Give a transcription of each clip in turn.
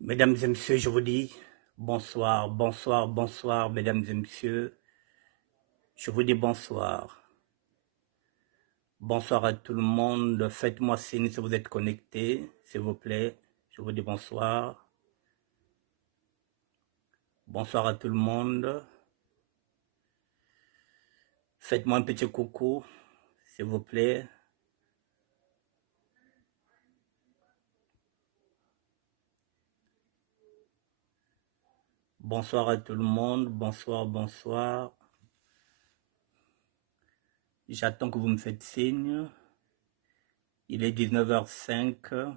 Mesdames et messieurs, je vous dis bonsoir, bonsoir, bonsoir, mesdames et messieurs. Je vous dis bonsoir. Bonsoir à tout le monde. Faites-moi signe si vous êtes connectés, s'il vous plaît. Je vous dis bonsoir. Bonsoir à tout le monde. Faites-moi un petit coucou, s'il vous plaît. Bonsoir à tout le monde. Bonsoir, bonsoir. J'attends que vous me faites signe. Il est 19h05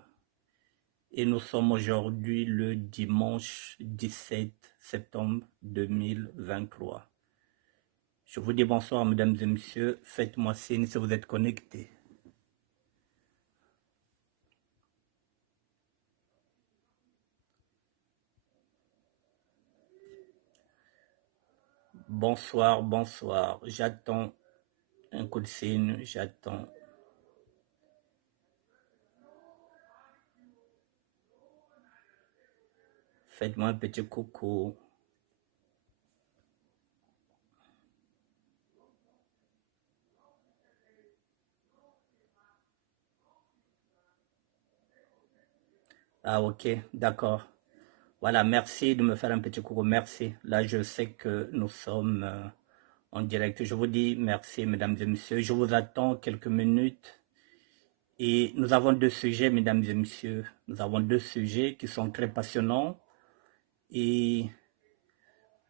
et nous sommes aujourd'hui le dimanche 17 septembre 2023. Je vous dis bonsoir, mesdames et messieurs. Faites-moi signe si vous êtes connectés. Bonsoir, bonsoir. J'attends un coup de signe, j'attends. Faites-moi un petit coucou. Ah, ok, d'accord. Voilà, merci de me faire un petit coucou, merci. Là, je sais que nous sommes en direct. Je vous dis merci, mesdames et messieurs. Je vous attends quelques minutes. Et nous avons deux sujets, mesdames et messieurs. Nous avons deux sujets qui sont très passionnants. Et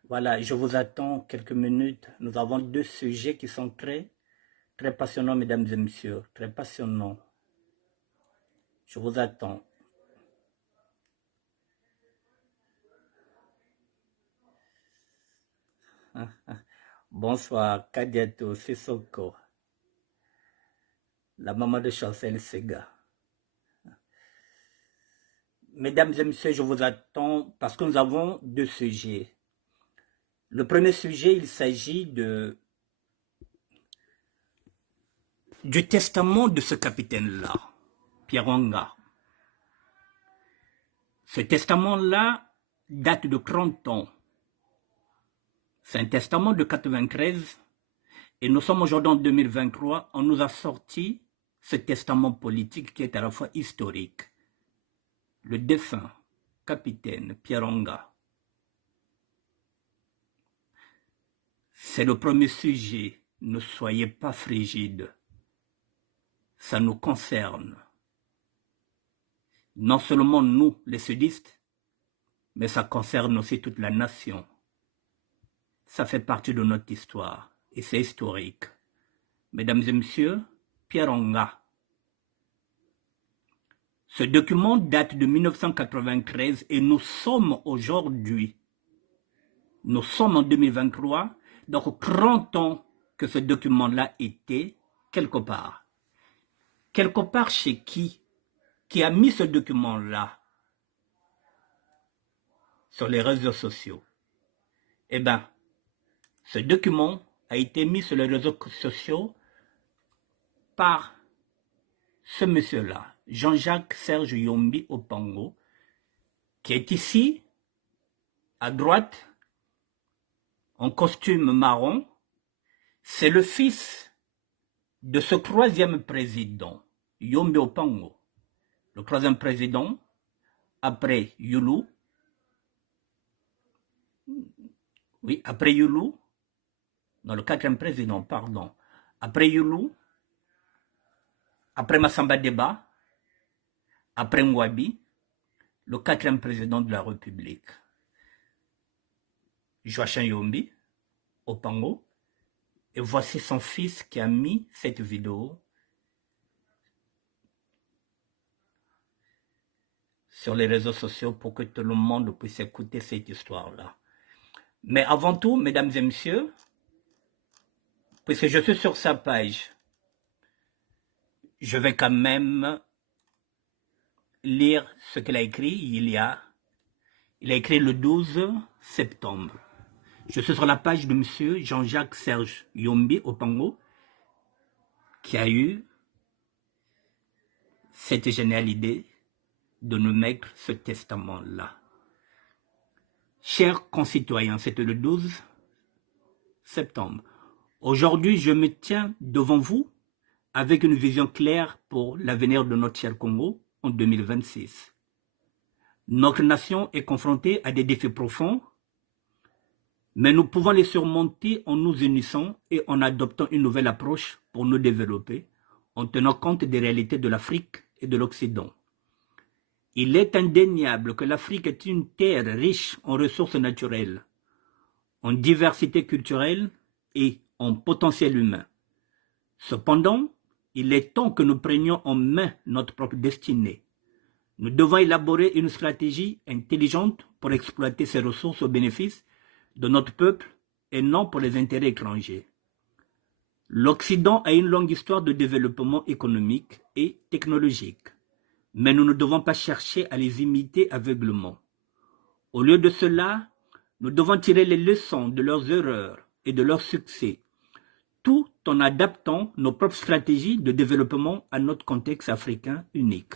voilà, je vous attends quelques minutes. Nous avons deux sujets qui sont très passionnants, mesdames et messieurs. Très passionnants. Je vous attends. Bonsoir, Kadiato Sissoko, la maman de Chancel Sega. Mesdames et messieurs, je vous attends parce que nous avons deux sujets. Le premier sujet, il s'agit du testament de ce capitaine-là, Pieronga. Ce testament-là date de 30 ans. C'est un testament de 93 et nous sommes aujourd'hui en 2023. On nous a sorti ce testament politique qui est à la fois historique. Le défunt capitaine Pieronga. C'est le premier sujet. Ne soyez pas frigides. Ça nous concerne. Non seulement nous, les sudistes, mais ça concerne aussi toute la nation. Ça fait partie de notre histoire et c'est historique. Mesdames et messieurs, Pieronga. Ce document date de 1993 et nous sommes aujourd'hui. Nous sommes en 2023, donc 30 ans que ce document-là était quelque part. Quelque part chez qui a mis ce document-là sur les réseaux sociaux? Eh bien, ce document a été mis sur les réseaux sociaux par ce monsieur-là, Jean-Jacques Serge Yombi Opango, qui est ici, à droite, en costume marron. C'est le fils de ce troisième président, Yombi Opango. Le troisième président, après Youlou, oui, après Youlou, non, le quatrième président, pardon, après Youlou, après Massamba Deba, après Mwabi, le quatrième président de la République, Joachim Yombi Opango. Et voici son fils qui a mis cette vidéo sur les réseaux sociaux pour que tout le monde puisse écouter cette histoire-là. Mais avant tout, mesdames et messieurs, puisque je suis sur sa page, je vais quand même lire ce qu'il a écrit. Il a écrit le 12 septembre. Je suis sur la page de monsieur Jean-Jacques Serge Yombi Opango, qui a eu cette géniale idée de nous mettre ce testament-là. Chers concitoyens, c'était le 12 septembre. Aujourd'hui, je me tiens devant vous avec une vision claire pour l'avenir de notre cher Congo en 2026. Notre nation est confrontée à des défis profonds, mais nous pouvons les surmonter en nous unissant et en adoptant une nouvelle approche pour nous développer, en tenant compte des réalités de l'Afrique et de l'Occident. Il est indéniable que l'Afrique est une terre riche en ressources naturelles, en diversité culturelle et en potentiel humain. Cependant, il est temps que nous prenions en main notre propre destinée. Nous devons élaborer une stratégie intelligente pour exploiter ces ressources au bénéfice de notre peuple et non pour les intérêts étrangers. L'Occident a une longue histoire de développement économique et technologique, mais nous ne devons pas chercher à les imiter aveuglement. Au lieu de cela, nous devons tirer les leçons de leurs erreurs et de leurs succès, tout en adaptant nos propres stratégies de développement à notre contexte africain unique.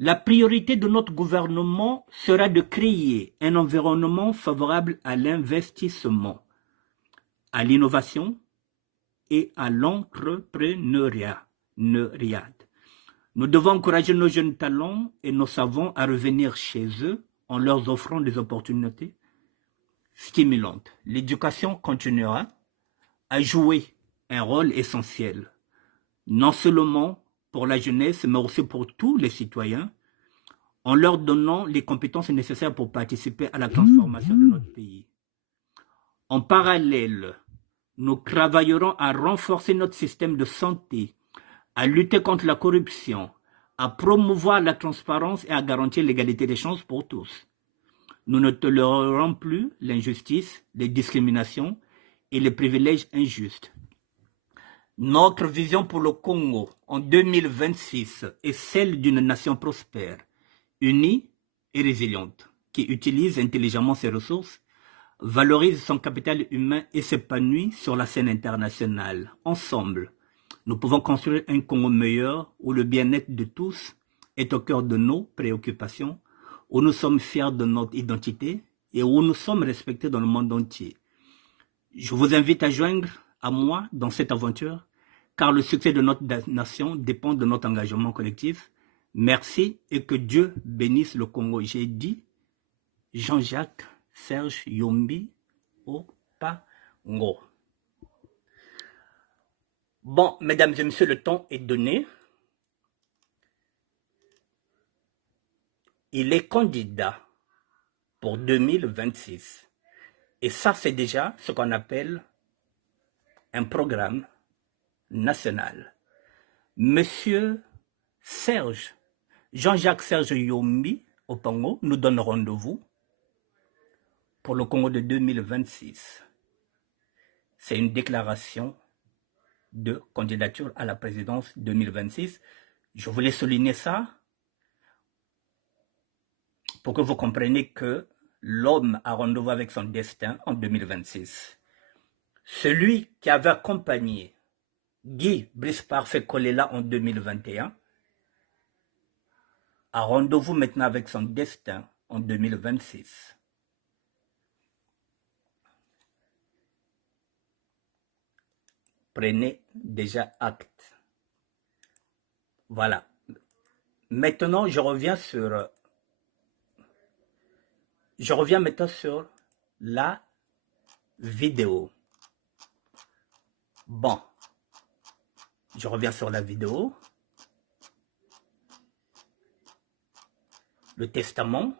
La priorité de notre gouvernement sera de créer un environnement favorable à l'investissement, à l'innovation et à l'entrepreneuriat. Nous devons encourager nos jeunes talents et nos savants à revenir chez eux en leur offrant des opportunités stimulantes. L'éducation continuera à jouer un rôle essentiel, non seulement pour la jeunesse, mais aussi pour tous les citoyens, en leur donnant les compétences nécessaires pour participer à la transformation de notre pays. En parallèle, nous travaillerons à renforcer notre système de santé, à lutter contre la corruption, à promouvoir la transparence et à garantir l'égalité des chances pour tous. Nous ne tolérerons plus l'injustice, les discriminations et les privilèges injustes. Notre vision pour le Congo en 2026 est celle d'une nation prospère, unie et résiliente, qui utilise intelligemment ses ressources, valorise son capital humain et s'épanouit sur la scène internationale. Ensemble, nous pouvons construire un Congo meilleur où le bien-être de tous est au cœur de nos préoccupations, où nous sommes fiers de notre identité et où nous sommes respectés dans le monde entier. Je vous invite à joindre à moi dans cette aventure, car le succès de notre nation dépend de notre engagement collectif. Merci et que Dieu bénisse le Congo. J'ai dit Jean-Jacques Serge Yombi Opango. Bon, mesdames et messieurs, le temps est donné. Il est candidat pour 2026. Et ça, c'est déjà ce qu'on appelle un programme national. Monsieur Serge, Jean-Jacques Serge Yombi Opango nous donne rendez-vous pour le Congo de 2026. C'est une déclaration de candidature à la présidence 2026. Je voulais souligner ça pour que vous compreniez que l'homme a rendez-vous avec son destin en 2026. Celui qui avait accompagné Guy Brice-Parfait Kolela en 2021 a rendez-vous maintenant avec son destin en 2026. Prenez déjà acte. Voilà. Maintenant, je reviens maintenant sur la vidéo. Bon. Je reviens sur la vidéo. Le testament.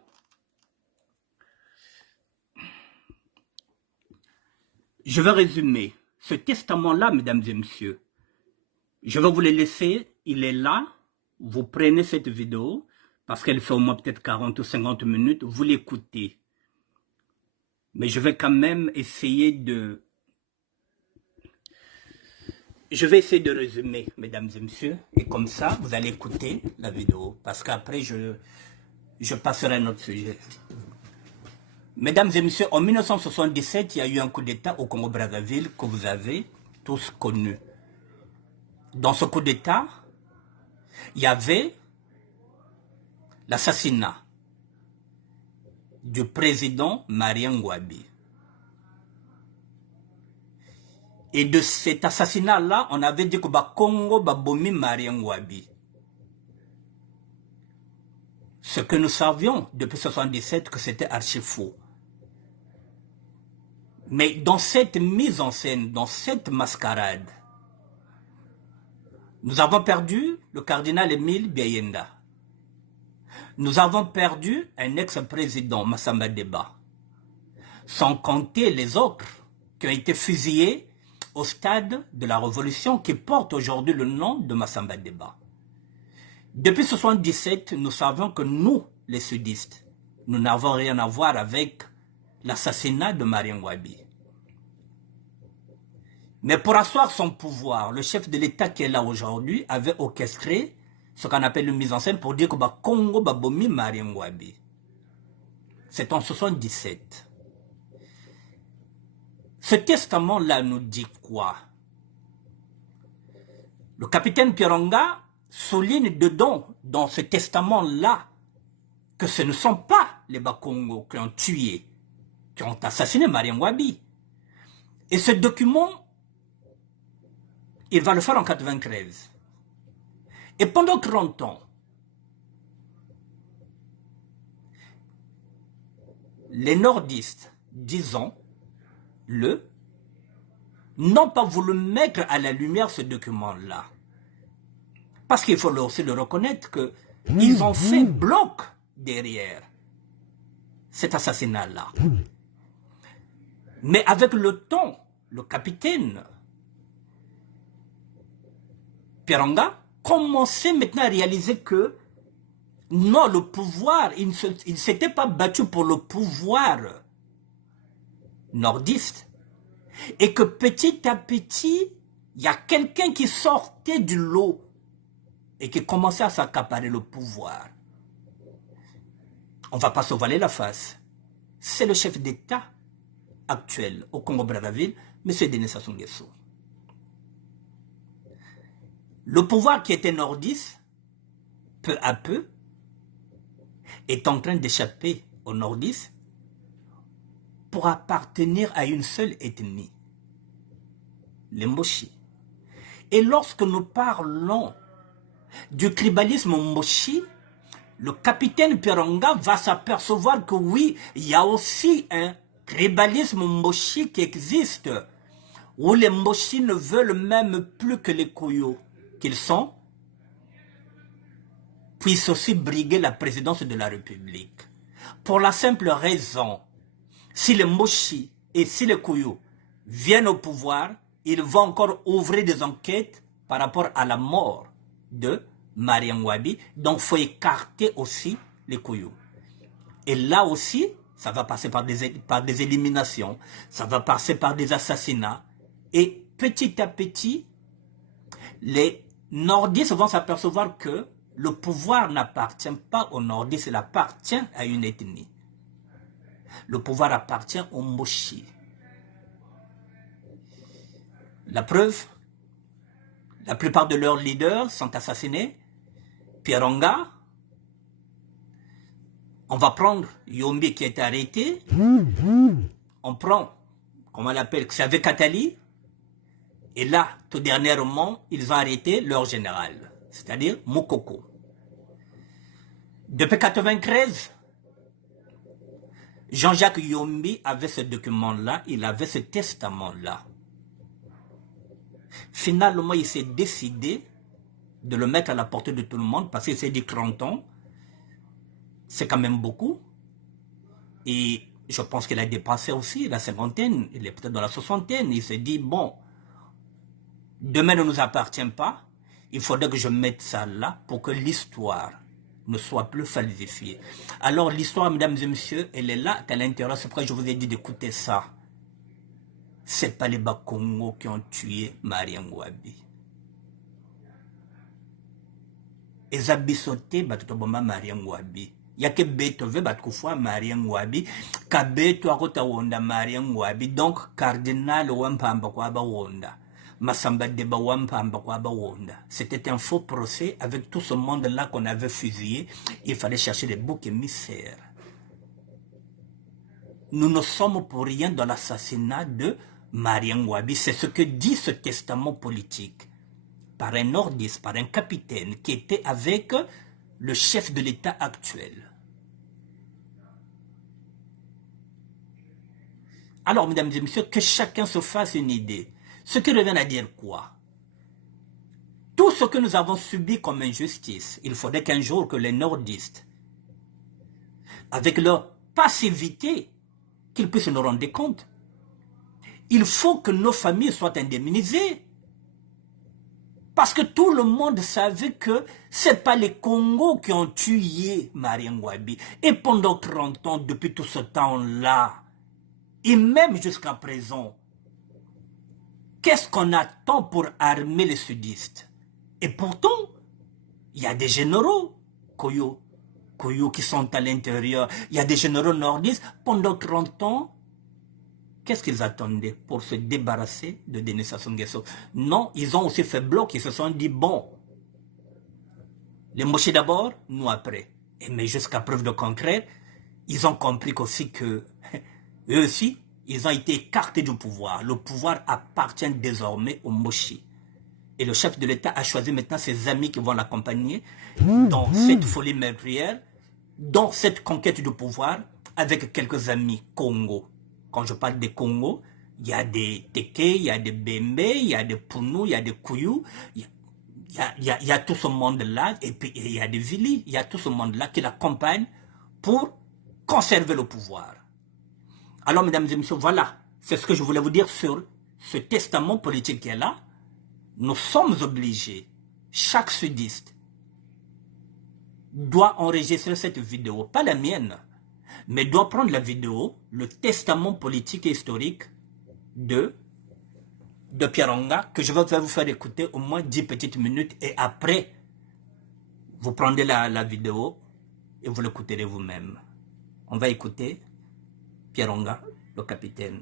Je vais résumer. Ce testament-là, mesdames et messieurs, je vais vous le laisser. Il est là. Vous prenez cette vidéo, parce qu'elle fait au moins peut-être 40 ou 50 minutes. Vous l'écoutez. Mais je vais quand même essayer de... Je vais essayer de résumer, mesdames et messieurs. Et comme ça, vous allez écouter la vidéo. Parce qu'après, je passerai à un autre sujet. Mesdames et messieurs, en 1977, il y a eu un coup d'État au Congo-Brazzaville que vous avez tous connu. Dans ce coup d'État, il y avait l'assassinat du président Marien Ngouabi. Et de cet assassinat-là, on avait dit que Congo Babomi Marien Ngouabi. Ce que nous savions depuis 1977, que c'était archi faux. Mais dans cette mise en scène, dans cette mascarade, nous avons perdu le cardinal Émile Biayenda. Nous avons perdu un ex-président, Massamba Deba. Sans compter les autres qui ont été fusillés au stade de la Révolution qui porte aujourd'hui le nom de Massamba Deba. Depuis 1977, nous savons que nous, les sudistes, nous n'avons rien à voir avec l'assassinat de Marien Ngouabi. Mais pour asseoir son pouvoir, le chef de l'État qui est là aujourd'hui avait orchestré ce qu'on appelle une mise en scène pour dire que Congo Babomi Marien Ngouabi. C'est en 1977. Ce testament-là nous dit quoi? Le capitaine Pieronga souligne dedans, dans ce testament-là, que ce ne sont pas les Bakongo qui ont tué, qui ont assassiné Marien Ngouabi. Et ce document, il va le faire en 1993. Et pendant 30 ans, les nordistes, disons-le, n'ont pas voulu mettre à la lumière ce document-là. Parce qu'il faut aussi le reconnaître qu'ils ont fait bloc derrière cet assassinat-là. Mais avec le temps, le capitaine Pieronga commençait maintenant à réaliser que non, le pouvoir, il ne s'était pas battu pour le pouvoir nordiste. Et que petit à petit, il y a quelqu'un qui sortait du lot et qui commençait à s'accaparer le pouvoir. On ne va pas se voiler la face. C'est le chef d'État actuel au Congo-Brazzaville, M. Denis Sassou Nguesso. Le pouvoir qui était nordiste, peu à peu, est en train d'échapper aux nordistes pour appartenir à une seule ethnie, les Moshi. Et lorsque nous parlons du tribalisme Moshi, le capitaine Pieronga va s'apercevoir que oui, il y a aussi un tribalisme Moshi qui existe, où les Moshi ne veulent même plus que les Koyo qu'ils sont, puissent aussi briguer la présidence de la République. Pour la simple raison, si les Moshi et si les Koyo viennent au pouvoir, ils vont encore ouvrir des enquêtes par rapport à la mort de Marien Ngouabi, donc il faut écarter aussi les Koyo. Et là aussi, ça va passer par des éliminations, ça va passer par des assassinats, et petit à petit, les nordistes vont s'apercevoir que le pouvoir n'appartient pas aux nordistes, il appartient à une ethnie. Le pouvoir appartient aux Moshi. La preuve, la plupart de leurs leaders sont assassinés. Pieronga, on va prendre Yombi qui est arrêté. On prend, comment on l'appelle, Xavier Katali. Et là, tout dernièrement, ils ont arrêté leur général, c'est-à-dire Mokoko. Depuis 1993, Jean-Jacques Yombi avait ce document-là, il avait ce testament-là. Finalement, il s'est décidé de le mettre à la portée de tout le monde parce qu'il s'est dit 30 ans, c'est quand même beaucoup. Et je pense qu'il a dépassé aussi la cinquantaine, il est peut-être dans la soixantaine. Il s'est dit, bon, demain ne nous appartient pas, il faudrait que je mette ça là pour que l'histoire ne soit plus falsifiée. Alors l'histoire, mesdames et messieurs, elle est là, à l'intérieur, c'est pourquoi je vous ai dit d'écouter ça. C'est pas les Bakongo qui ont tué Marien Ngouabi. Eza bisote batutoboma Marien Ngouabi. Yake beto ve batkufwa Marien Ngouabi. Ka beto akota wonda Marien Ngouabi. Donc cardinal wampamba kwa ba wonda. Massamba Deba wampamba kwa ba wonda. C'était un faux procès avec tout ce monde-là qu'on avait fusillé. Il fallait chercher les boucs émissaires. nous ne sommes pour rien dans l'assassinat de Marien Ngouabi. C'est ce que dit ce testament politique par un nordiste, par un capitaine qui était avec le chef de l'État actuel. Alors, mesdames et messieurs, que chacun se fasse une idée. Ce qui revient à dire quoi? Tout ce que nous avons subi comme injustice, il faudrait qu'un jour que les nordistes, avec leur passivité, qu'ils puissent nous rendre compte. Il faut que nos familles soient indemnisées. Parce que tout le monde savait que ce n'est pas les Congos qui ont tué Marien Ngouabi. Et pendant 30 ans, depuis tout ce temps-là, et même jusqu'à présent, qu'est-ce qu'on attend pour armer les sudistes? Et pourtant, il y a des généraux, Koyo, qui sont à l'intérieur. Il y a des généraux nordistes. Pendant 30 ans, qu'est-ce qu'ils attendaient pour se débarrasser de Denis Sassou Nguesso? Non, ils ont aussi fait bloc. Ils se sont dit, bon, les Moshi d'abord, nous après. Mais jusqu'à preuve de concret, ils ont compris aussi que eux aussi, ils ont été écartés du pouvoir. Le pouvoir appartient désormais aux Moshi. Et le chef de l'État a choisi maintenant ses amis qui vont l'accompagner dans cette folie meurtrière, dans cette conquête du pouvoir, avec quelques amis Congo. Quand je parle des Congo, il y a des Teke, il y a des Bembe, il y a des Pounou, il y a des Kouyou, il y a tout ce monde-là, et puis il y a des Vili, il y a tout ce monde-là qui l'accompagne pour conserver le pouvoir. Alors, mesdames et messieurs, voilà, c'est ce que je voulais vous dire sur ce testament politique qui est là. Nous sommes obligés, chaque sudiste doit enregistrer cette vidéo, pas la mienne, mais doit prendre la vidéo, le testament politique et historique de Pieronga, que je vais vous faire écouter au moins 10 petites minutes, et après, vous prendrez la vidéo et vous l'écouterez vous-même. On va écouter Pieronga, le capitaine.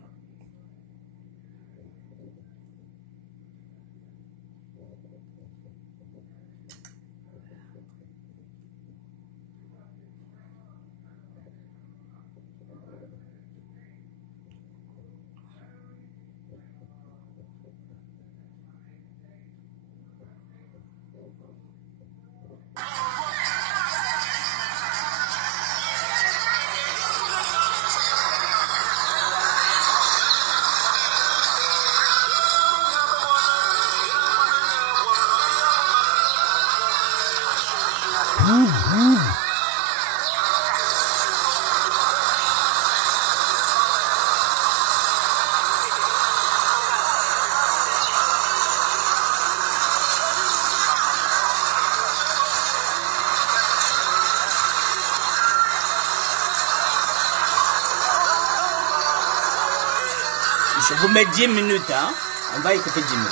Je vous mets 10 minutes, hein. On va écouter 10 minutes.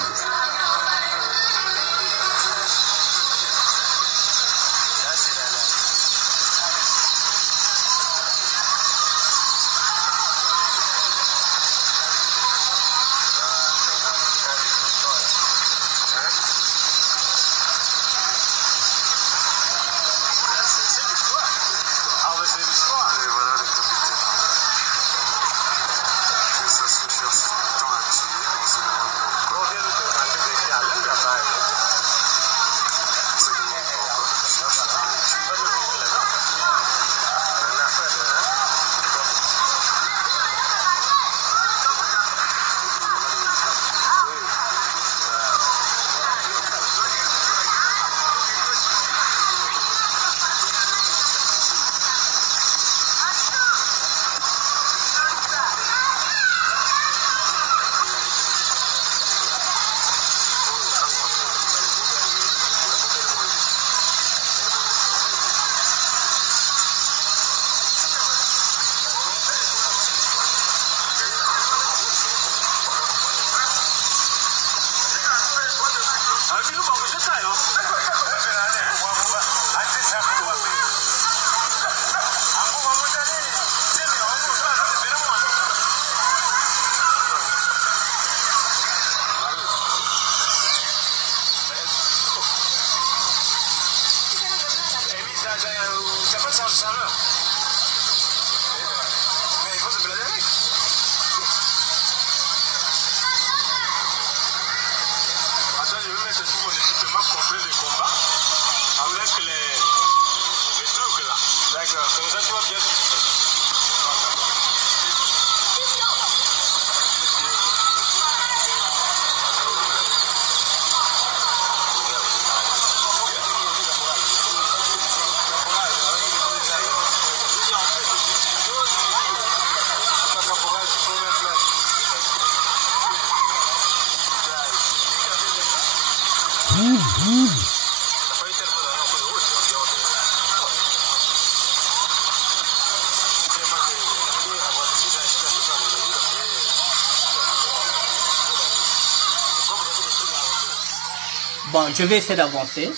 Bon, je vais essayer d'avancer.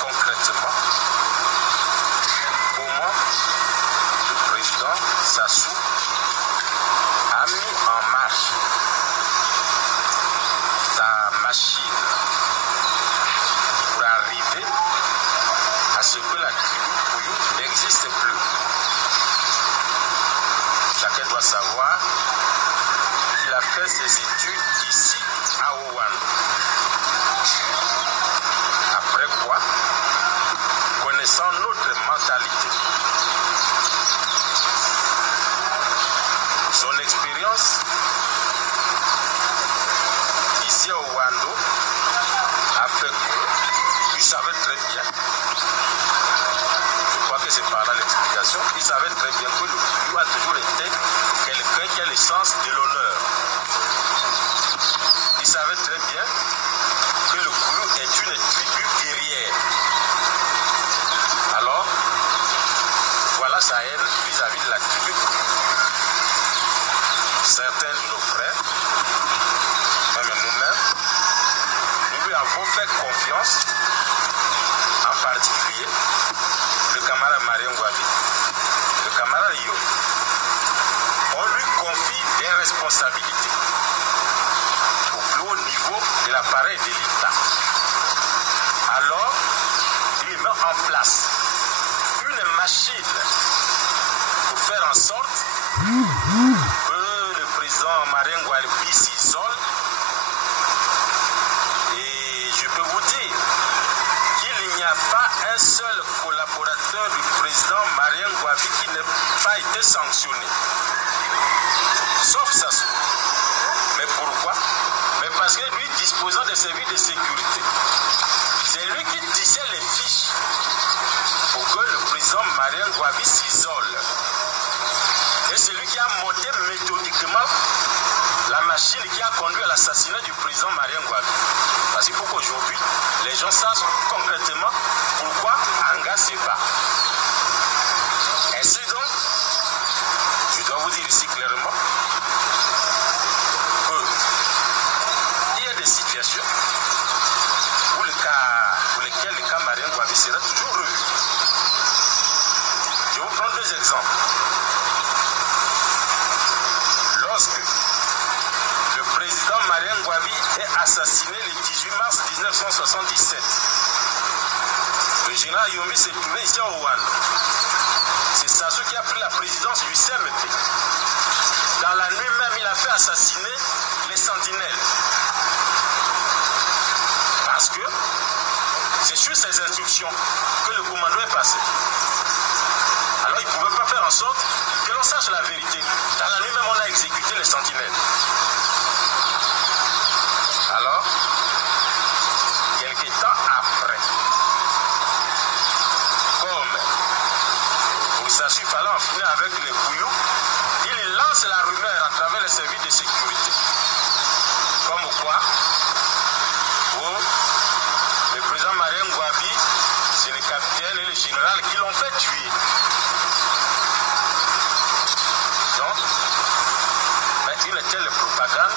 Concrètement, comment le président Sassou a mis en marche sa machine pour arriver à ce que la tribu Kouyou n'existe plus. Chacun doit savoir qu'il a fait ses études ici à Ouane. Après quoi, connaissant notre mentalité, son expérience ici au Wando a fait que il savait très bien, je crois que c'est par là l'explication, il savait très bien que le Kouyou a toujours été quelqu'un qui a le sens de l'honneur. Il savait très bien que le Kouyou est une tribu guerrière. Alors, voilà sa haine vis-à-vis de la tribu. Certains de nos frères, même nous-mêmes, nous lui avons fait confiance en particulier, le camarade Marien Ngouabi, le camarade Yo, on lui confie des responsabilités au plus haut niveau de l'appareil de l'État. Alors, il met en place une machine pour faire en sorte que le président Marien Ngouabi s'isole. Et je peux vous dire qu'il n'y a pas un seul collaborateur du président Marien Ngouabi qui n'a pas été sanctionné. Sauf Sassou. Mais pourquoi? Mais parce que lui, disposant des services de sécurité, c'est lui qui tissait les fiches pour que le président Marien Ngouabi s'isole. Et c'est lui qui a monté méthodiquement la machine qui a conduit à l'assassinat du président Marien Ngouabi. Parce qu'il faut qu'aujourd'hui, les gens sachent concrètement pourquoi Anga se bat. Ainsi donc, je dois vous dire ici clairement qu'il y a des situations pour lesquelles le cas Marien Ngouabi sera toujours revu. Je vais vous prendre deux exemples. Lorsque le président Marien Ngouabi est assassiné le 18 mars 1977, le général Yomi s'est trouvé ici au Rwanda. C'est Sassou qui a pris la présidence du CMP. Dans la nuit même, il a fait assassiner les sentinelles. Parce que c'est sur ces instructions que le commando est passé. Alors il ne pouvait pas faire en sorte que l'on sache la vérité. Dans la nuit même, on a exécuté les sentinelles. Alors, quelques temps après, comme pour Sassou fallait en finir avec les Kouyou, il lance la rumeur à travers les services de sécurité. Comme quoi, le président Marien Ngouabi, c'est le capitaine et le général qui l'ont fait tuer. Donc, mais une telle propagande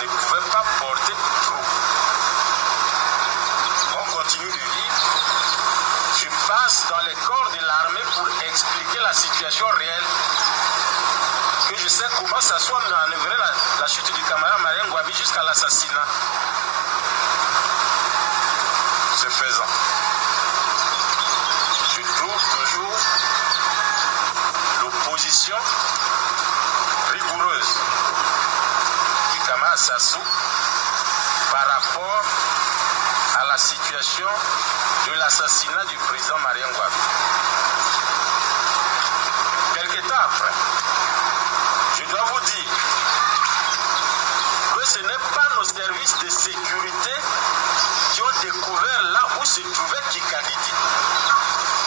ne pouvait pas porter trop. On continue de vivre. Je passe dans les corps de l'armée pour expliquer la situation réelle. Que je sais comment ça soit manœuvré la chute du camarade Marien Ngouabi jusqu'à l'assassinat. Ce faisant, je trouve toujours l'opposition rigoureuse du camarade Sassou par rapport à la situation de l'assassinat du président Marien Ngouabi. Quelques temps après, je dois vous dire que ce n'est pas nos services de sécurité qui ont découvert là où se trouvait Kikadidi.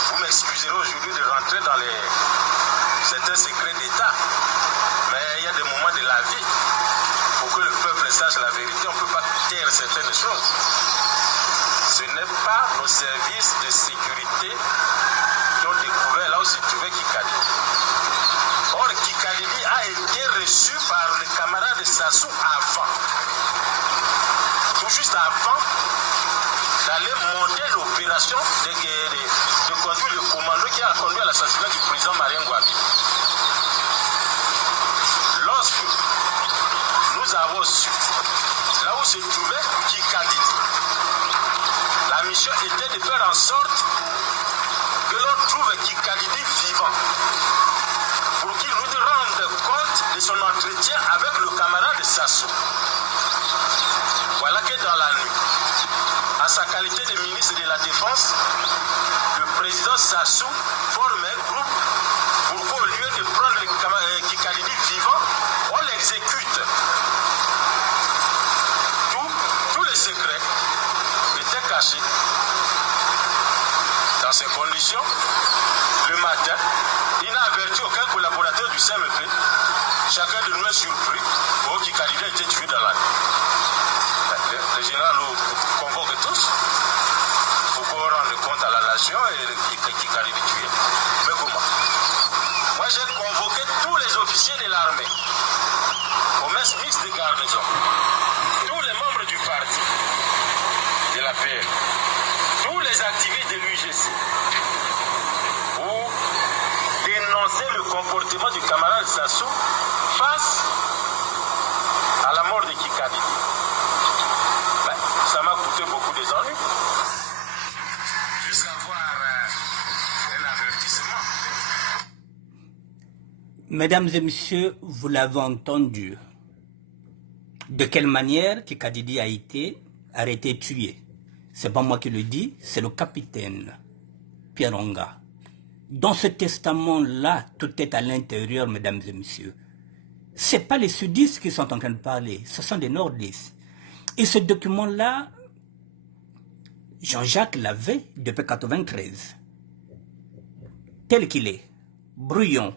Vous m'excuserez aujourd'hui de rentrer dans certains secrets d'État, mais il y a des moments de la vie pour que le peuple sache la vérité. On ne peut pas taire certaines choses. Ce n'est pas nos services de sécurité qui ont découvert là où se trouvait Kikadidi. Or, Kikadidi a été reçu par le camarade Sassou avant. Tout juste avant d'aller monter l'opération de conduire le commando qui a conduit à l'assassinat du président Marien Ngouabi. Lorsque nous avons su là où se trouvait Kikadidi, la mission était de faire en sorte que l'on trouve Kikadidi vivant pour qu'il nous rende compte de son entretien avec le camarade Sassou. Voilà que dans la nuit, en sa qualité de ministre de la Défense, le président Sassou forme un groupe pour qu'au lieu de prendre le Kikadidi vivant, on l'exécute. Tous les secrets étaient cachés. Dans ces conditions, le matin, il n'a averti aucun collaborateur du CMP. Chacun de nous est surpris. Kikadidi a été tué dans la nuit. Le général nous convoque tous pour qu'on rende compte à la nation et Kikadidi tué. Mais comment? Moi j'ai convoqué tous les officiers de l'armée, au mess mixte de garnison, tous les membres du parti de la paix, tous les acteurs comportement du camarade Sassou face à la mort de Kikadi. Ben, ça m'a coûté beaucoup des ennuis. Jusqu'à avoir un avertissement. Mesdames et messieurs, vous l'avez entendu. De quelle manière Kikadidi a été arrêté, tué? C'est pas moi qui le dis, c'est le capitaine Pierre Onga. Dans ce testament-là, tout est à l'intérieur, mesdames et messieurs. Ce n'est pas les sudistes qui sont en train de parler, ce sont des nordistes. Et ce document-là, Jean-Jacques l'avait depuis 1993. Tel qu'il est, brouillon.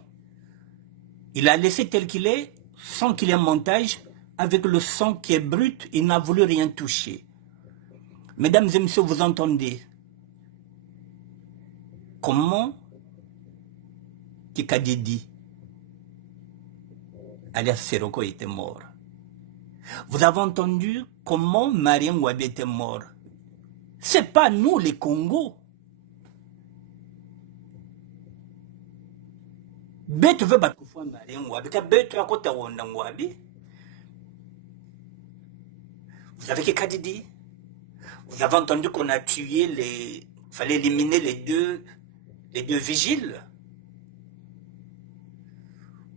Il a laissé tel qu'il est, sans qu'il y ait un montage, avec le son qui est brut, il n'a voulu rien toucher. Mesdames et messieurs, vous entendez comment Kikadidi, alias Siroko, était mort. Vous avez entendu comment Marien Ngouabi était mort. C'est pas nous les Congos. Bête veut battre Marien Ngouabi. Bête à côté de Ngouabi. Vous avez Kikadidi. Vous avez entendu qu'on a tué les... Il fallait éliminer les deux vigiles.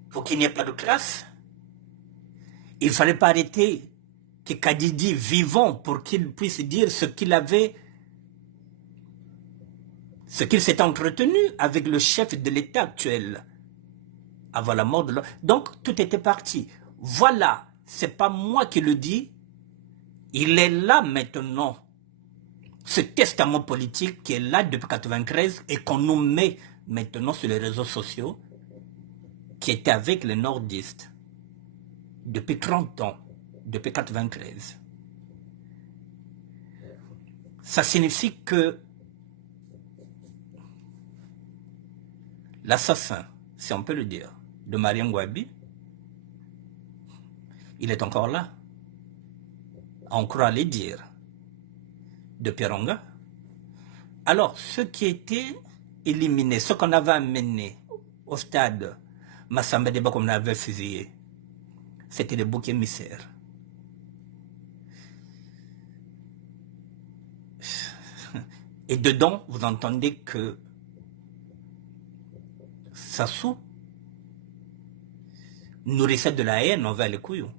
Pour qu'il n'y ait pas de classe. Il ne fallait pas arrêter Kikadidi vivant pour qu'il puisse dire ce qu'il avait, ce qu'il s'est entretenu avec le chef de l'État actuel avant la mort de l'homme. Donc tout était parti. Voilà, c'est pas moi qui le dis. Il est là maintenant. Ce testament politique qui est là depuis 1993 et qu'on nous met maintenant sur les réseaux sociaux, qui était avec les nordistes depuis 30 ans, depuis 1993. Ça signifie que l'assassin, si on peut le dire, de Marien Ngouabi, il est encore là. On croit les dire. De Pierre Onga. Alors, ceux qui étaient éliminés, ceux qu'on avait amenés au stade Massamba Deba qu'on avait fusillé, c'était des boucs émissaires. Et dedans, vous entendez que Sassou nourrissait de la haine envers les Kouyou.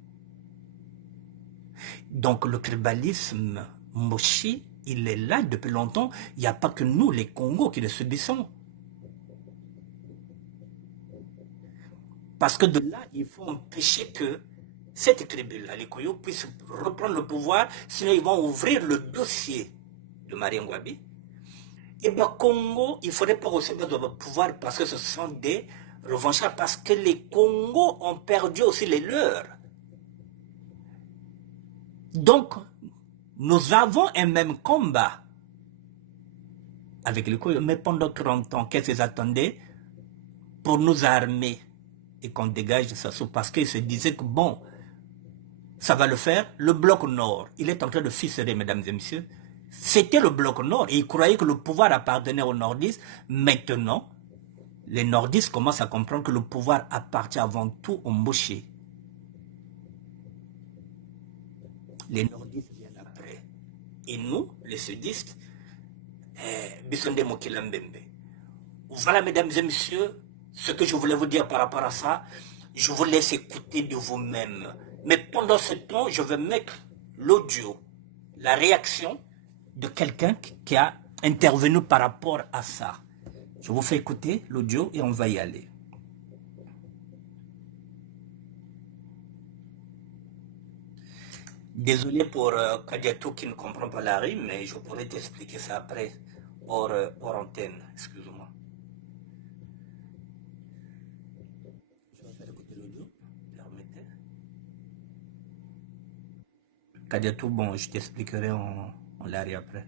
Donc le tribalisme Moshi, il est là depuis longtemps. Il n'y a pas que nous, les Congos, qui le subissons. Parce que de là, il faut empêcher que cette tribu-là, les Kouyou, puisse reprendre le pouvoir, sinon ils vont ouvrir le dossier de Marien Ngouabi. Et bien, Congo, il ne faudrait pas recevoir le pouvoir parce que ce sont des revanchards, parce que les Congos ont perdu aussi les leurs. Donc, nous avons un même combat avec les Kouyou, mais pendant 30 ans, qu'est-ce qu'ils attendaient pour nous armer et qu'on dégage Sassou, parce qu'ils se disaient que bon, ça va le faire. Le bloc nord, il est en train de ficeler, mesdames et messieurs. C'était le bloc nord et ils croyaient que le pouvoir appartenait aux nordistes. Maintenant, les nordistes commencent à comprendre que le pouvoir appartient avant tout aux Mboché. Les nordistes viennent après. Et nous, les sudistes, Bissonde Mokilambembe. Voilà, mesdames et messieurs, ce que je voulais vous dire par rapport à ça. Je vous laisse écouter de vous-même. Mais pendant ce temps, je vais mettre l'audio, la réaction de quelqu'un qui a intervenu par rapport à ça. Je vous fais écouter l'audio et on va y aller. Désolé pour Kadiatou qui ne comprend pas la rime, mais je pourrais t'expliquer ça après, hors antenne. Excuse-moi. Je vais faire écouter l'audio. Permettez. Kadiatou, bon, je t'expliquerai en l'arrêt après.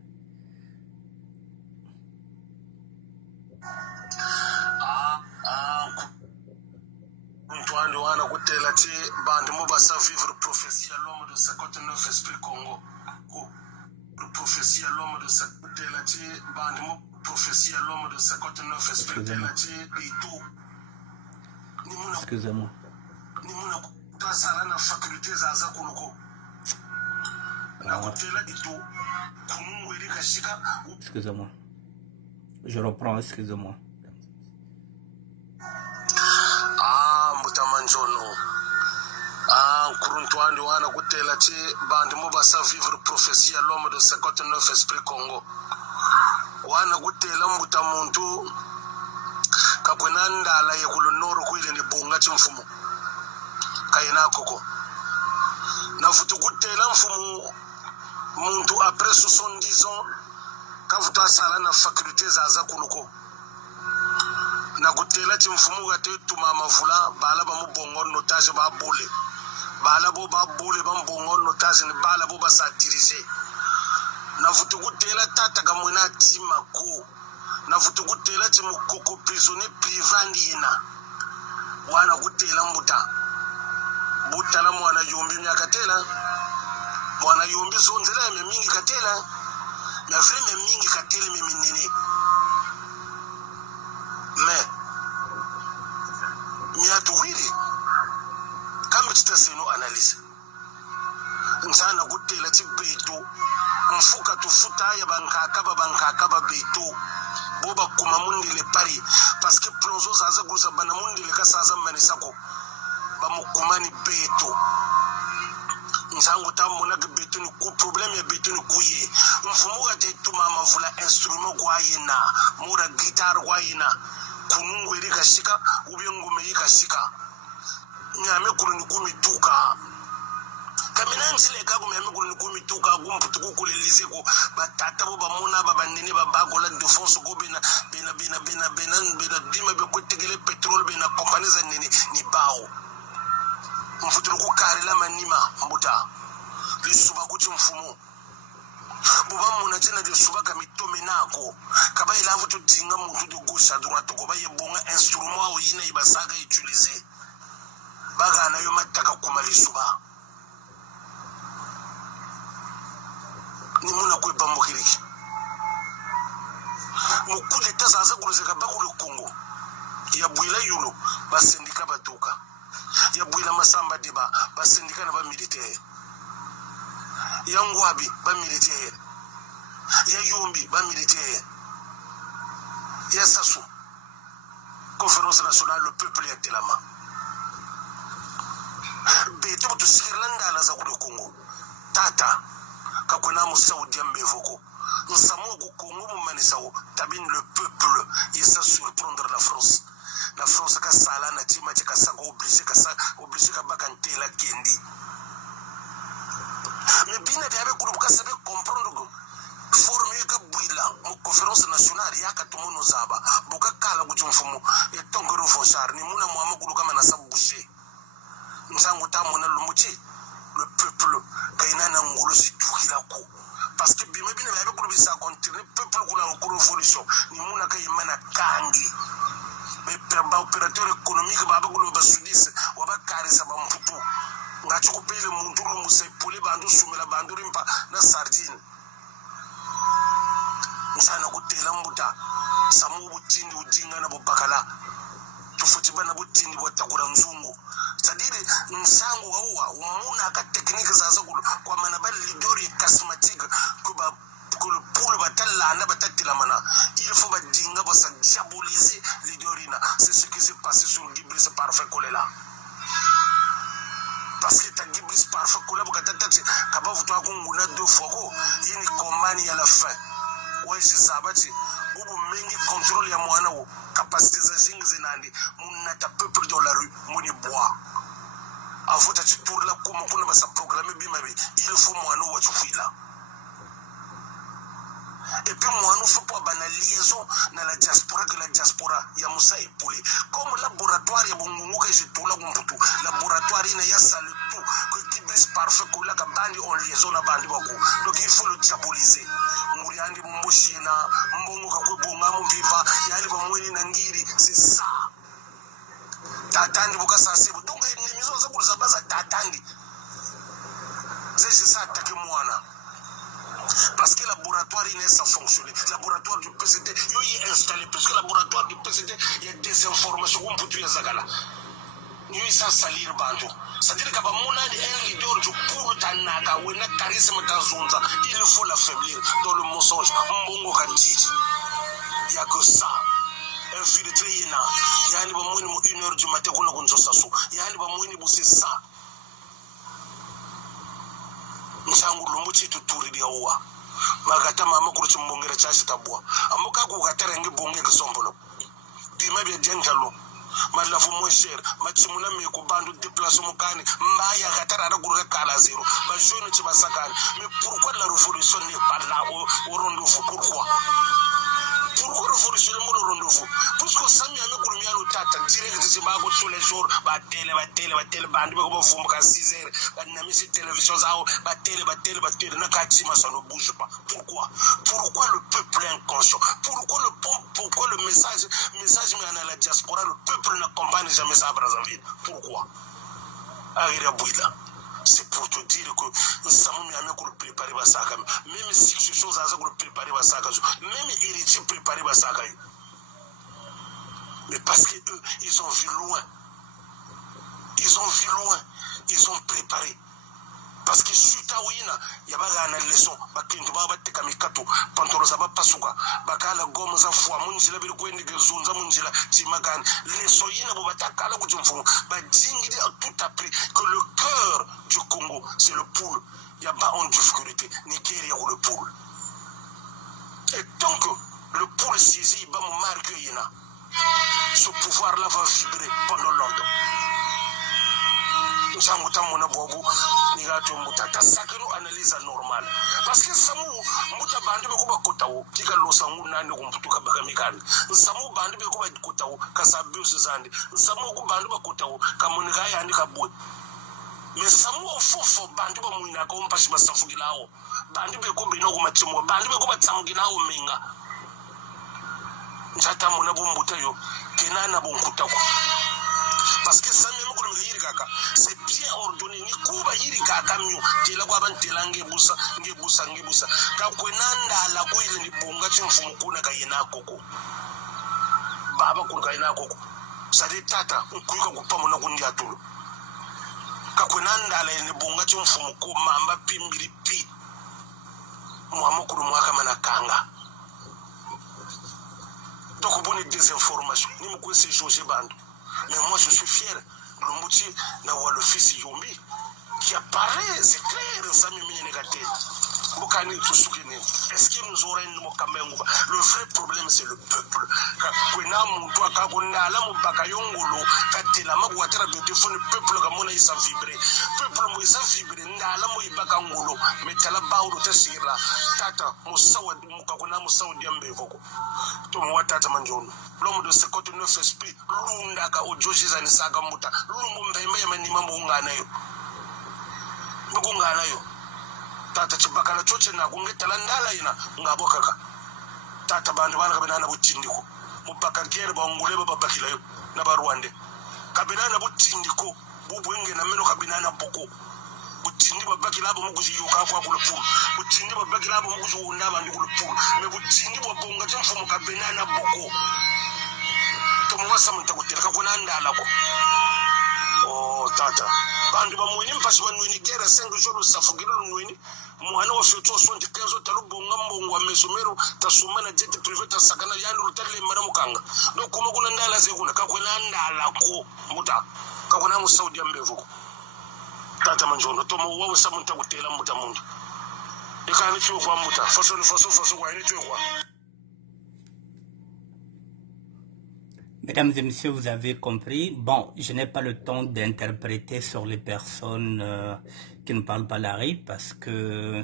Wana kutela ti bantu mo basa vivre prophétie à l'homme de 59 esprit Congo. Prophétie à l'homme de 59 ti bantu mo prophétie à l'homme de 59 esprit tela ti itu. Excusez-moi. Excusez-moi. Je reprends, excusez-moi. Mutamanjono. Kuruntuandi wana kutela ti bandi mubasa vivre prophétie à l'homme de 59 esprit Congo. Wana kutela mutamuntu kakwenanda la yekulu noro kuile ni bonga ti mfumu. Kaina koko. Na futu kutela mfumu muntu après 70 ans kavuta sala na faculté za kuluko. Na kutela ti mfumu gate tuma mavula bala ba mubongo notage ba bole. Bala bo ba bole ba mbongo notage ni bala bo ba sa diriger. Na futu kutela tata kamwena ti mako. Na futu kutela ti mukoko prisonnier privandi yena. Wana kutela mbuta. Buta la mwana yombi myakatela. Mwana yombi zonzela ya mingi katela. Na vreme mingi katela minene. Mais miatuwili kama tutaseno analyse nsana kutela ti beto mfuka tufuta ya bankaka ba beto boba kuma mundile pari parce que plonzo zaza kusa bana mundile kasaza manisako ba mukumani beto nsango tamona ke beto ni ku problème ya beto ni kuye mfumuka te tuma mavula instrument kwa yena mura guitar kwa yena kunungu erika shika ubiengume yika shika nyame kuluni kumituka kamina nsile kagu nyame kuluni kumituka gumputu kukulelize ko batata bo bamona babanene babagola defense go bena dima be kwetegele petrol bena compagnie za nene ni bao mfutu ku karela manima mbuta lisuba kuti mfumu buba muna tena de suba kamitome nako kaba ilavu to dinga muntu de gauche à droite ko ba yebonga instrument o yina ibasaga utiliser baga na yo mataka kumali suba ni muna ko bambo kiriki mukule tazaza kulizeka bakule Congo ya bwila yulo basindika batuka ya bwila masamba diba basindika na ba militaire ya ngwabi ba militaire ya yombi ba militaire ya sasu conférence nationale le peuple ya telama beto to sirlanda la za ku Congo tata kakuna mu Saudi mbevoko nsamo ku Congo mu manisao tabine le peuple et ça surprendre la France ka sala na tima ka sa obligé ka bakantela kendi. Mais bien d'ailleurs groupe ka sabe comprendre que former ka buila mu conférence nationale ya ka tomono zaba boka kala ku mfumo e tongero fochar ni muna mu amakulu kama na sabushe nsango tamona lumuchi le peuple kaina na ngolo situkila ko parce que bien d'ailleurs groupe ça continue peuple kuna ngolo révolution ni muna ka yimana kangi mais opérateur économique baba gulu basudise wabakare saba mputu ngacho kupele munduru musepuli bandu sumela bandu rimpa na sardine nsana kutela mbuta samu butindi udinga na bubakala tufuti bana butindi botakura nzungu sadire nsango wawa umuna ka technique zaza gulu kwa mana ba lidori charismatique kuba kulu pulu batalla na batatila mana il faut ba dinga ba sa diaboliser lidorina c'est ce qui s'est passé sur Gibris parfait kolela parce que ta Gibris parfait kolela bukatata kaba vuto akunguna deux fois yini commande ya la fin ouais c'est ça bati bubu mengi contrôle ya mwana wo capacité za zingi zinandi munata peuple dans la rue muni bois avuta tour la kuma kuna ba sa programme bimabi il faut mwana wo tfuila. Et puis moi nous faut pas banal liaison dans la diaspora ya Musa Ipuli comme laboratoire ya bongungu que je tout la gumputu laboratoire ina ya salut tout que Gibris parfait ko la bandi en liaison na bandi bako donc il faut le diaboliser nguri andi mumbushi na mbongo ka ko bonga mumpipa yali bamweni na ngiri c'est ça tatandi buka sasibu donc ni mizo za kuza baza tatandi c'est ça attaquer mwana. Parce que le laboratoire n'est pas fonctionné. Le laboratoire du PCT, il est installé. Parce que le laboratoire du PCT, il y a des informations. On peut tuer Zagala. Nous ça salir bantu. C'est-à-dire que mon a un leader du pour Tanaka ou un charisme d'Azonza, il faut l'affaiblir dans le mensonge. Mbongo Kandidi. Il n'y a que ça. Un filtre yena. Il y a une heure du matin qu'on a qu'on s'assoit. Il y a une c'est ça. Nsangu muti tuturi dia uwa magata mama kuruchi mbongera chashi tabua amuka kukatera ngi bonge kisombolo bima bya jengalo malafu mosher matsimuna me ko bandu déplacer mukani mbaya gatara ara kureka kala zero ba jeune ti basakani mais pourquoi la révolution n'est pas là au rendez-vous pourquoi révolution mo rendez-vous puisque sami ame kulumia lo tata direct ti ba ko tous les jours ba tele bandu be ko ba vumbuka 6h ba namisi télévision zao ba tele na kati ça ne bouge pas pourquoi le peuple est inconscient pourquoi le message mais à la diaspora le peuple n'accompagne jamais ça à Brazzaville pourquoi Agira Bouila c'est pour te dire que nous sommes jamais pour préparer Basaka même si ces choses à pour préparer Basaka même héritier préparer Basaka mais parce que eux ils ont vu loin ils ont préparé parce que suite à Wina yabaga na leçon bakindu baba teka mikato pantoro za bapasuka bakala gomo za fwa munjila biri kwendi gezunza munjila timakani leçon yina bo batakala kujumfumu badingidi a tout appris que le cœur du Congo c'est le poule yaba en difficulté Nigeria ou le poule et tant que le poule saisi ba mo marque yina ce pouvoir là va vibrer pendant longtemps. Njangu tamona bobu ni gato mutata sakeno analyse normale parce que samu muta bandu beko bakotawo kika losangu nane kumputuka bakamikani samu bandu beko bakotawo kasabu zandi samu ku bandu bakotawo kamunika yandi kabwe mais samu ofofo bandu bamuina ko mpashi basafugilao bandu beko bino ku matimo bandu beko batsamugilao minga njata mona bombutayo kenana bonkutako parce que ça même comme yirikaka c'est bien ordonné ni kuba yirikaka myo tela kwa bantela ngebusa ka kwenanda la ko ile ni bonga chimfumu kuna ka yena koko baba kun ka yena koko sadi tata kuika kupamo na kundi atulo ka kwenanda la ni bonga chimfumu ko mamba pimbiri pi muamukuru mwaka manakanga donc bonne désinformation ni mko se Georges Bandu. Mais moi je suis fier de Mouti d'avoir le fils Yombi qui apparaît, c'est clair, ça me mine négatif. Est-ce qu'il nous aurait une mokamengo? Le vrai problème c'est le peuple. Kwena muntu akakona la mubaka yongolo katela magwatera beautiful le peuple kamona isa vibrer. Peuple mo isa vibrer ndala mo ibaka ngolo metala bauro tesira tata musawa mukakona musawa ndiambe voko. To mo watata manjono. L'homme de 59 esprit lunda ka ojoji zani saka muta. Lumbu mbembe manima mungana yo. Mungana yo. Tata chibakala choche na kungetala ndala ina ngabokaka tata bandu bana kabina na butindiko mupaka ngere banguleba babakila yo na barwande kabina na butindiko bubwenge na meno kabina na boko butindi babakila abo muguzi yuka kwa kulupulu butindi babakila abo muguzi undaba ndi kulupulu me butindi bobonga tmfumo kabina na boko to mwasa mutakuteleka kuna ndala ko oh tata bandu bamweni mpasi banweni gera 5 jours safugiro nweni mwana wa fyoto 75 talubonga mbongo wa mesomero tasumana jet privé tasakana yandu rutale mara mukanga do kuma kuna ndala zekuna kakwena ndala ko muta kakuna mu Saudi ambevuko tata manjono to mo wawe samunta kutela muta mundu ikani cyo kwa muta faso kwa ni cyo kwa. Mesdames et messieurs, vous avez compris. Bon, je n'ai pas le temps d'interpréter sur les personnes qui ne parlent pas l'arabe parce que,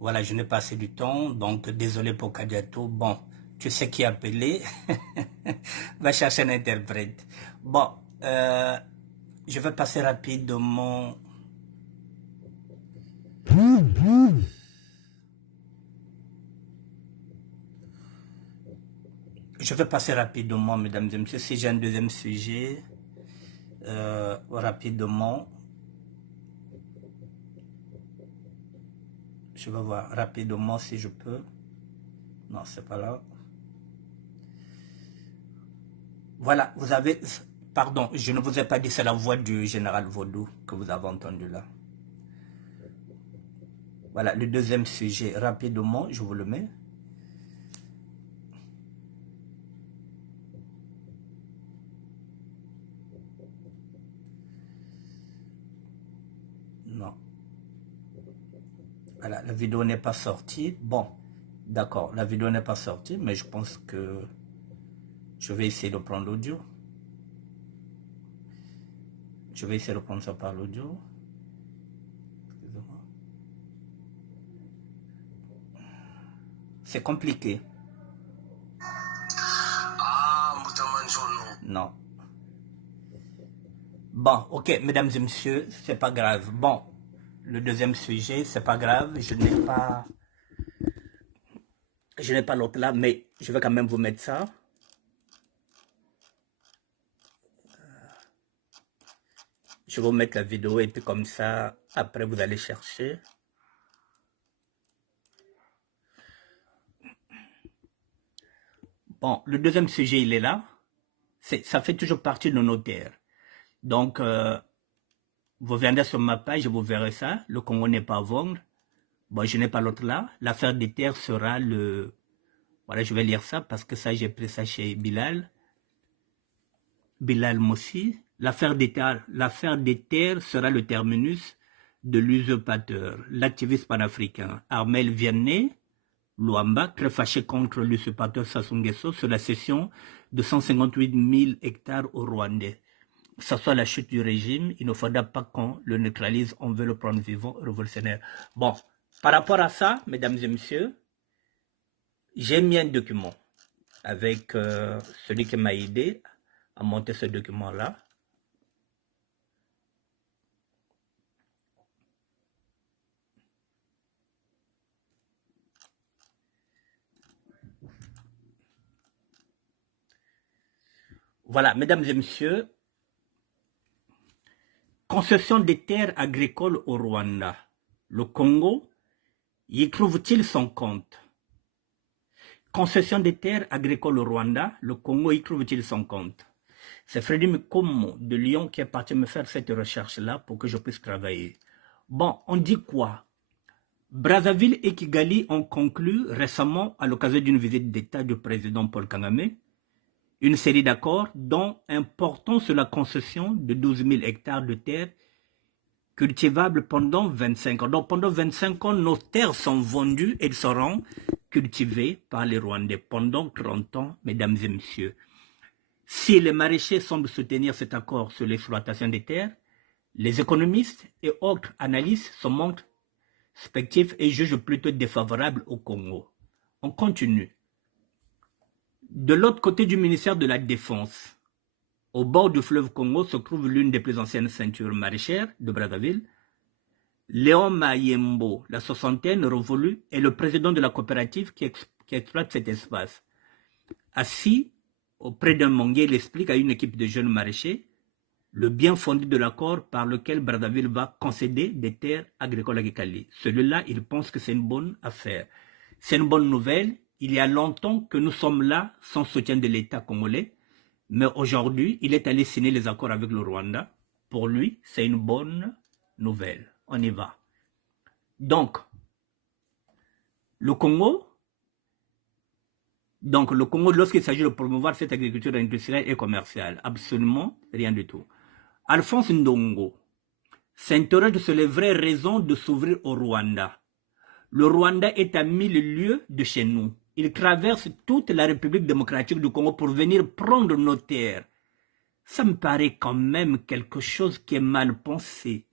voilà, je n'ai pas assez du temps. Donc, désolé pour Kadiatou. Bon, tu sais qui appeler. Va chercher un interprète. Bon, je vais passer rapidement. Je vais passer rapidement, mesdames et messieurs, si j'ai un deuxième sujet, rapidement. Je vais voir rapidement si je peux. Non, c'est pas là. Voilà, vous avez Pardon, je ne vous ai pas dit, c'est la voix du général Vaudou que vous avez entendu là. Voilà, le deuxième sujet, rapidement, je vous le mets. Non. Voilà, la vidéo n'est pas sortie. Bon, d'accord, la vidéo n'est pas sortie, mais je pense que je vais essayer de prendre l'audio. Je vais essayer de prendre ça par l'audio. C'est compliqué. Non. Bon, ok, mesdames et messieurs, c'est pas grave. Bon, le deuxième sujet, c'est pas grave. Je n'ai pas l'autre là, mais je vais quand même vous mettre ça. Je vais vous mettre la vidéo et puis comme ça, après vous allez chercher. Bon, le deuxième sujet, il est là. Ça fait toujours partie de nos terres. Donc, vous viendrez sur ma page, vous verrez ça. Le Congo n'est pas à vendre. Bon, je n'ai pas l'autre là. L'affaire des terres sera le... Voilà, je vais lire ça parce que ça, j'ai pris ça chez Bilal. Bilal Mossi. L'affaire des terres sera le terminus de l'usurpateur, l'activiste panafricain Armel Vianney Luamba, très fâché contre l'usurpateur Sassou Nguesso sur la cession de 158 000 hectares au Rwandais. Que ce soit la chute du régime, il ne faudra pas qu'on le neutralise, on veut le prendre vivant, révolutionnaire. Bon, par rapport à ça, mesdames et messieurs, j'ai mis un document avec celui qui m'a aidé à monter ce document-là. Voilà, mesdames et messieurs, concession des terres agricoles au Rwanda. Le Congo, y trouve-t-il son compte? Concession des terres agricoles au Rwanda, le Congo, y trouve-t-il son compte? C'est Freddy Mikomo de Lyon qui est parti me faire cette recherche-là pour que je puisse travailler. Bon, on dit quoi? Brazzaville et Kigali ont conclu récemment, à l'occasion d'une visite d'État du président Paul Kagame, une série d'accords, dont un portant sur la concession de 12 000 hectares de terres cultivables pendant 25 ans. Donc pendant 25 ans, nos terres sont vendues et seront cultivées par les Rwandais pendant 30 ans, mesdames et messieurs. Si les maraîchers semblent soutenir cet accord sur l'exploitation des terres, les économistes et autres analystes se montrent spectifs et jugent plutôt défavorables au Congo. On continue. De l'autre côté du ministère de la Défense, au bord du fleuve Congo, se trouve l'une des plus anciennes ceintures maraîchères de Brazzaville. Léon Mayembo, la soixantaine révolue, est le président de la coopérative qui exploite cet espace. Assis auprès d'un manguier, il explique à une équipe de jeunes maraîchers le bien fondé de l'accord par lequel Brazzaville va concéder des terres agricoles à Kigali. Celui-là, il pense que c'est une bonne affaire. C'est une bonne nouvelle. Il y a longtemps que nous sommes là sans soutien de l'État congolais, mais aujourd'hui, il est allé signer les accords avec le Rwanda. Pour lui, c'est une bonne nouvelle. On y va. Donc, le Congo, lorsqu'il s'agit de promouvoir cette agriculture industrielle et commerciale, absolument rien du tout. Alphonse Ndongo s'interroge sur les vraies raisons de s'ouvrir au Rwanda. Le Rwanda est à 1000 lieues de chez nous. Il traverse toute la République démocratique du Congo pour venir prendre nos terres. Ça me paraît quand même quelque chose qui est mal pensé.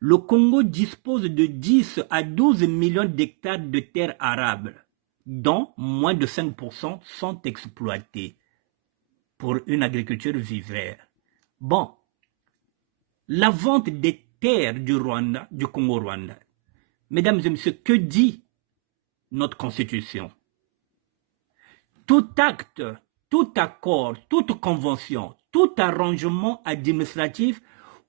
Le Congo dispose de 10 à 12 millions d'hectares de terres arables, dont moins de 5% sont exploités pour une agriculture vivrière. Bon, la vente des terres du Rwanda, du Congo-Rwanda, mesdames et messieurs, que dit notre constitution? Tout acte, tout accord, toute convention, tout arrangement administratif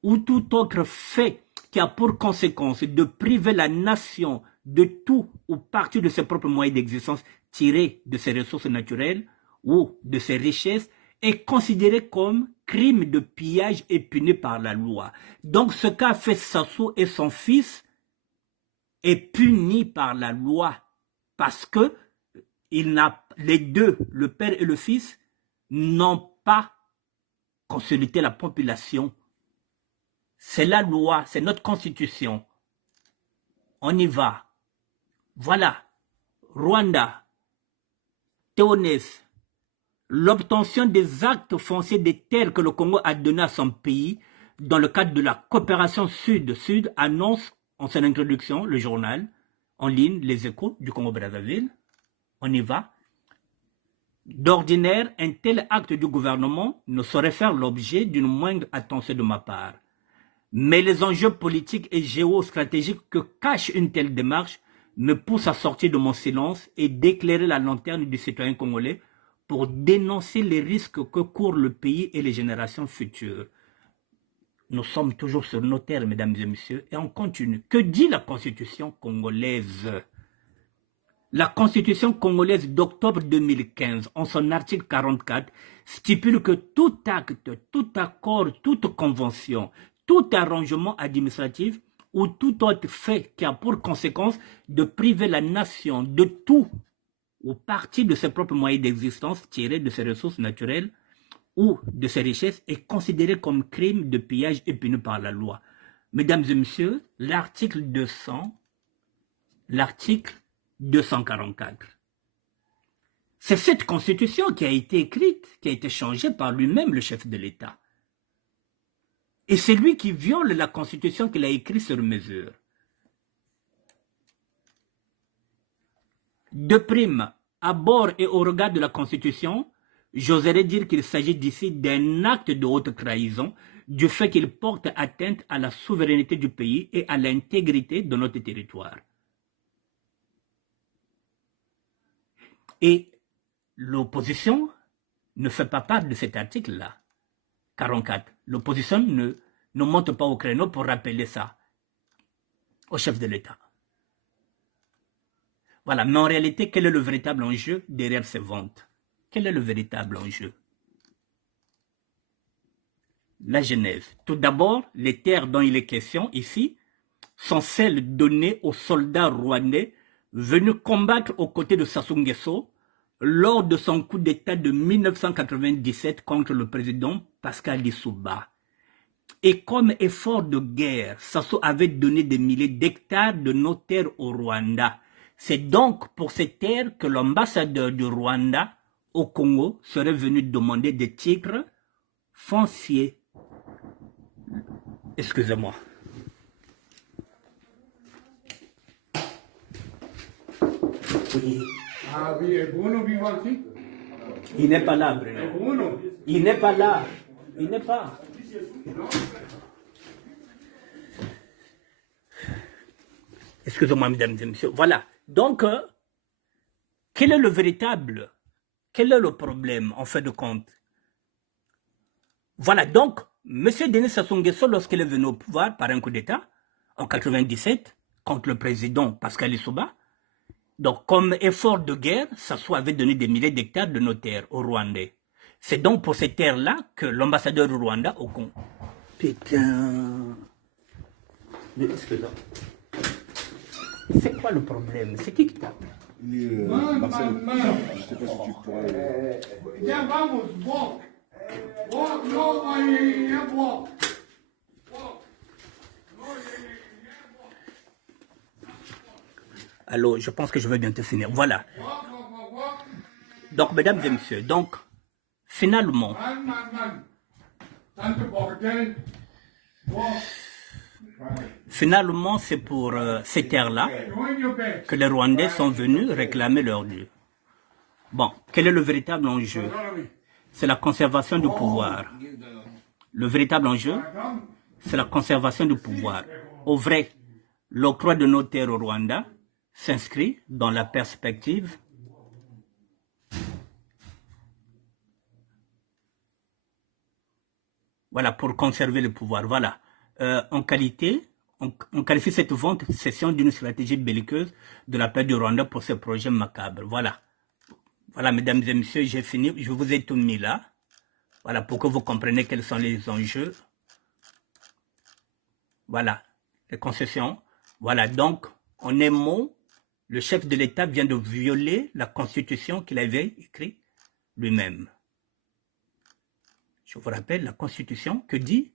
ou tout autre fait qui a pour conséquence de priver la nation de tout ou partie de ses propres moyens d'existence tirés de ses ressources naturelles ou de ses richesses est considéré comme crime de pillage et puni par la loi. Donc ce qu'a fait Sassou et son fils est puni par la loi parce que les deux, le père et le fils, n'ont pas consulté la population. C'est la loi, c'est notre constitution. On y va. Voilà. Rwanda, Théonès, l'obtention des actes fonciers des terres que le Congo a donné à son pays dans le cadre de la coopération sud-sud annonce en son introduction le journal en ligne Les Échos du Congo-Brazzaville. On y va. D'ordinaire, un tel acte du gouvernement ne saurait faire l'objet d'une moindre attention de ma part. Mais les enjeux politiques et géostratégiques que cache une telle démarche me poussent à sortir de mon silence et d'éclairer la lanterne du citoyen congolais pour dénoncer les risques que courent le pays et les générations futures. Nous sommes toujours sur nos terres, mesdames et messieurs, et on continue. Que dit la Constitution congolaise ? La Constitution congolaise d'octobre 2015, en son article 44, stipule que tout acte, tout accord, toute convention, tout arrangement administratif ou tout autre fait qui a pour conséquence de priver la nation de tout ou partie de ses propres moyens d'existence tirés de ses ressources naturelles ou de ses richesses est considéré comme crime de pillage et puni par la loi. Mesdames et messieurs, l'article 244. C'est cette constitution qui a été écrite, qui a été changée par lui-même, le chef de l'État. Et c'est lui qui viole la constitution qu'il a écrite sur mesure. De prime, à bord et au regard de la constitution, j'oserais dire qu'il s'agit d'ici d'un acte de haute trahison du fait qu'il porte atteinte à la souveraineté du pays et à l'intégrité de notre territoire. Et l'opposition ne fait pas part de cet article-là, 44. L'opposition ne monte pas au créneau pour rappeler ça au chef de l'État. Voilà, mais en réalité, quel est le véritable enjeu derrière ces ventes? Quel est le véritable enjeu? La Genève. Tout d'abord, les terres dont il est question ici sont celles données aux soldats rwandais venus combattre aux côtés de Sassou Nguesso lors de son coup d'État de 1997 contre le président Pascal Lissouba. Et comme effort de guerre, Sassou avait donné des milliers d'hectares de nos terres au Rwanda. C'est donc pour ces terres que l'ambassadeur du Rwanda au Congo serait venu demander des titres fonciers. Excusez-moi. Oui. Ah oui, et Bruno vivant ici? Il n'est pas là, Bruno. Il n'est pas là. Il n'est pas. Excusez-moi, mesdames et messieurs. Voilà. Donc, quel est le problème, en fait de compte? Voilà. Donc, M. Denis Sassou Nguesso, lorsqu'il est venu au pouvoir par un coup d'État, en 1997, contre le président Pascal Lissouba, donc, comme effort de guerre, Sassou avait donné des milliers d'hectares de nos terres aux Rwandais. C'est donc pour ces terres-là que l'ambassadeur du Rwanda au Congo... Putain... Mais excusez-moi. C'est quoi le problème? C'est qui tape? Marcel, je sais pas si tu pourrais... Ya vamos, walk. Walk, no, walk. Alors, je pense que je vais bientôt finir. Voilà. Donc, mesdames et messieurs, donc, finalement, c'est pour ces terres-là que les Rwandais sont venus réclamer leur dû. Bon, quel est le véritable enjeu? C'est la conservation du pouvoir. Le véritable enjeu, c'est la conservation du pouvoir. Au vrai, l'octroi de nos terres au Rwanda s'inscrit dans la perspective voilà, pour conserver le pouvoir. Voilà. On qualifie cette vente cession d'une stratégie belliqueuse de la part du Rwanda pour ce projet macabre. Voilà. Voilà, mesdames et messieurs, j'ai fini. Je vous ai tout mis là. Voilà, pour que vous compreniez quels sont les enjeux. Voilà, les concessions. Voilà, donc, en un mot, le chef de l'État vient de violer la Constitution qu'il avait écrite lui-même. Je vous rappelle la Constitution, que dit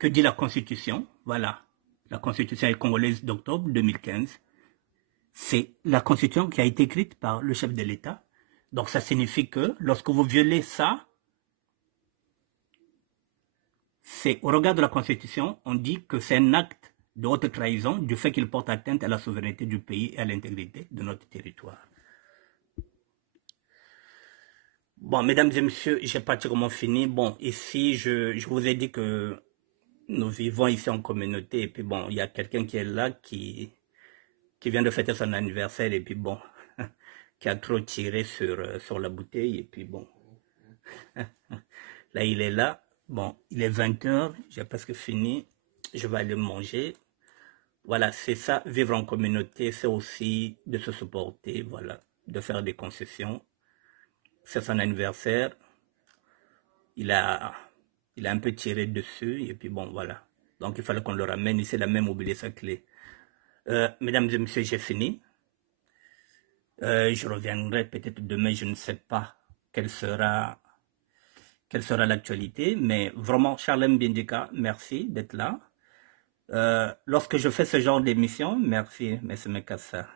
la Constitution? Voilà, la Constitution congolaise d'octobre 2015. C'est la Constitution qui a été écrite par le chef de l'État. Donc ça signifie que lorsque vous violez ça, c'est au regard de la Constitution, on dit que c'est un acte de haute trahison du fait qu'il porte atteinte à la souveraineté du pays et à l'intégrité de notre territoire. Bon, mesdames et messieurs, j'ai pratiquement fini. Bon, ici, je vous ai dit que nous vivons ici en communauté. Et puis bon, il y a quelqu'un qui est là, qui vient de fêter son anniversaire. Et puis bon, qui a trop tiré sur la bouteille. Et puis bon, là, il est là. Bon, il est 20h, j'ai presque fini. Je vais aller manger. Voilà, c'est ça, vivre en communauté, c'est aussi de se supporter, voilà, de faire des concessions. C'est son anniversaire, il a un peu tiré dessus, et puis bon, voilà. Donc il fallait qu'on le ramène, il s'est même oublié sa clé. Mesdames et messieurs, j'ai fini. Je reviendrai peut-être demain, je ne sais pas quelle sera l'actualité, mais vraiment, Charlem Bindika, merci d'être là. Lorsque je fais ce genre d'émission, merci, merci Mekassa.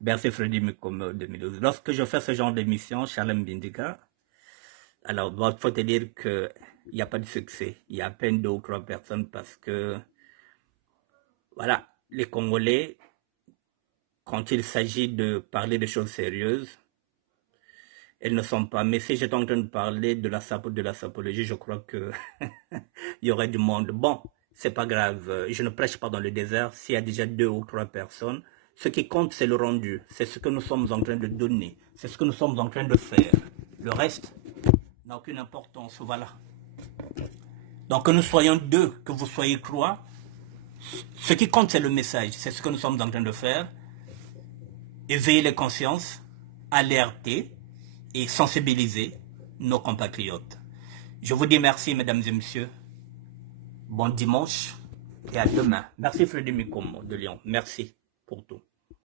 Merci Freddy Mikomo 2012. Lorsque je fais ce genre d'émission, Charlem Bindika, alors il faut te dire qu'il n'y a pas de succès. Il y a à peine 2 ou 3 personnes parce que, voilà, les Congolais, quand il s'agit de parler de choses sérieuses, elles ne sont pas. Mais si j'étais en train de parler de la sapologie, je crois que il y aurait du monde. Bon, c'est pas grave. Je ne prêche pas dans le désert. S'il y a déjà 2 ou 3 personnes, ce qui compte, c'est le rendu. C'est ce que nous sommes en train de donner. C'est ce que nous sommes en train de faire. Le reste n'a aucune importance. Voilà. Donc que nous soyons 2, que vous soyez 3, ce qui compte, c'est le message. C'est ce que nous sommes en train de faire. Éveiller les consciences, alerter et sensibiliser nos compatriotes. Je vous dis merci, mesdames et messieurs. Bon dimanche et à demain. Merci Freddy Mikomo de Lyon. Merci pour tout.